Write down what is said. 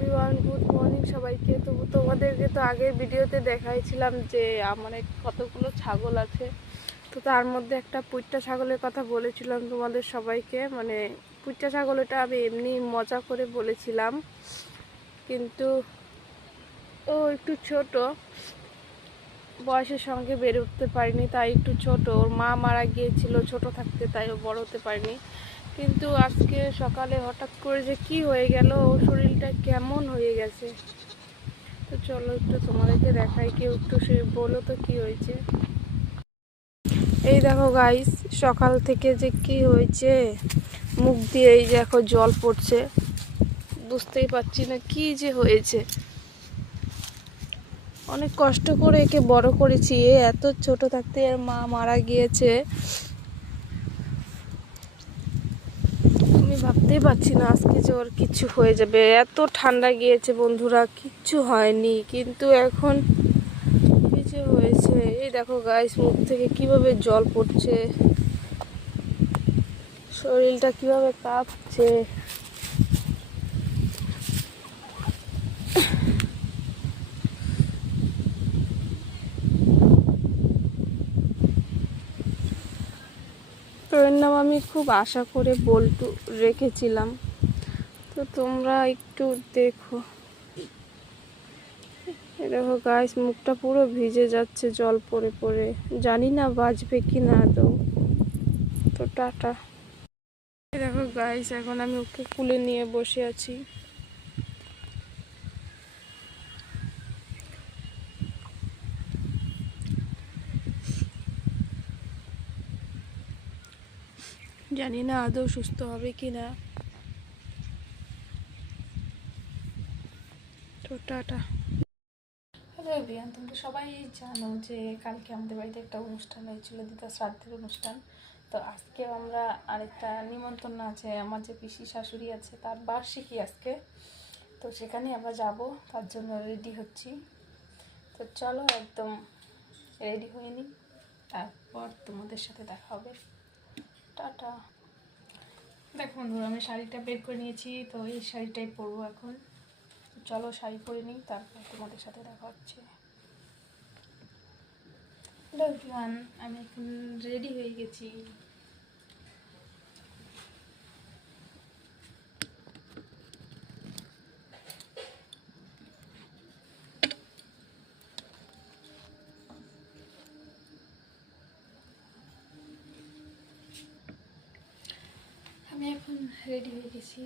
Everyone, good morning সবাইকে। তো তোমাদেরকে তো আগের ভিডিওতে দেখাইছিলাম যে আমার কতগুলো ছাগল আছে। তো তার মধ্যে একটা পুইট্টা ছাগলের কথা বলেছিলাম তোমাদের সবাইকে। মানে পুইট্টা ছাগল এটা আমি এমনি মজা করে বলেছিলাম, কিন্তু ও একটু ছোট, বয়সের সঙ্গে বেড়ে উঠতে পারিনি, তাই একটু ছোট। ওর মা মারা গিয়েছিল ছোট থাকতে, তাই ও বড় হতে পারিনি। কিন্তু আজকে সকালে হঠাৎ করে যে কি হয়ে গেল, ওর শরীরটা কেমন হয়ে গেছে। তো চলো একটু তোমাদেরকে দেখাই, কেউ একটু সে বলো তো কি হয়েছে। এই দেখো গাইস, সকাল থেকে যে কি হয়েছে, মুখ দিয়ে এই দেখো জল পড়ছে, বুঝতেই পারছি না কি যে হয়েছে। অনেক কষ্ট করে একে বড় করেছি, এত ছোট থাকতে এর মা মারা গিয়েছে। আমি ভাবতেই পারছি না আজকে যে ওর কিছু হয়ে যাবে। এত ঠান্ডা গিয়েছে বন্ধুরা, কিচ্ছু হয়নি, কিন্তু এখন কি যে হয়েছে। এই দেখো গাইস, মুখ থেকে কিভাবে জল পড়ছে, শরীরটা কিভাবে কাঁপছে। তো এর নাম আমি খুব আশা করে বল্টু রেখেছিলাম। তো তোমরা একটু দেখো, দেখো গাইস, মুখটা পুরো ভিজে যাচ্ছে জল পড়ে পড়ে। জানি না বাঁচবে কি না আদৌ। তো টাটা। দেখো গাইস, এখন আমি ওকে কুলে নিয়ে বসে আছি। জানি না আদৌ সুস্থ হবে কি না। তো টাটা। হ্যালো এভরিওয়ান, তোমরা সবাই জানো যে কালকে আমাদের বাড়িতে একটা অনুষ্ঠান হয়েছিল, দিদা শ্রাদ্ধের অনুষ্ঠান। তো আজকে আমরা আরেকটা নিমন্ত্রণ আছে, আমার যে পিসি শাশুড়ি আছে তার বার্ষিকী আজকে। তো সেখানে আমরা যাব, তার জন্য রেডি হচ্ছি। তো চলো একদম রেডি হয়ে নিই, তারপর তোমাদের সাথে দেখা হবে। টাটা। দেখো বন্ধুরা, আমি শাড়িটা বের করে নিয়েছি, তো এই শাড়িটাই পরবো এখন। চলো শাড়ি পরে নিই, তারপর তোমাদের সাথে দেখা হচ্ছে। হ্যালো এভরিওয়ান, আমি এখন রেডি হয়ে গেছি। আমি এখন রেডি হয়ে গেছি।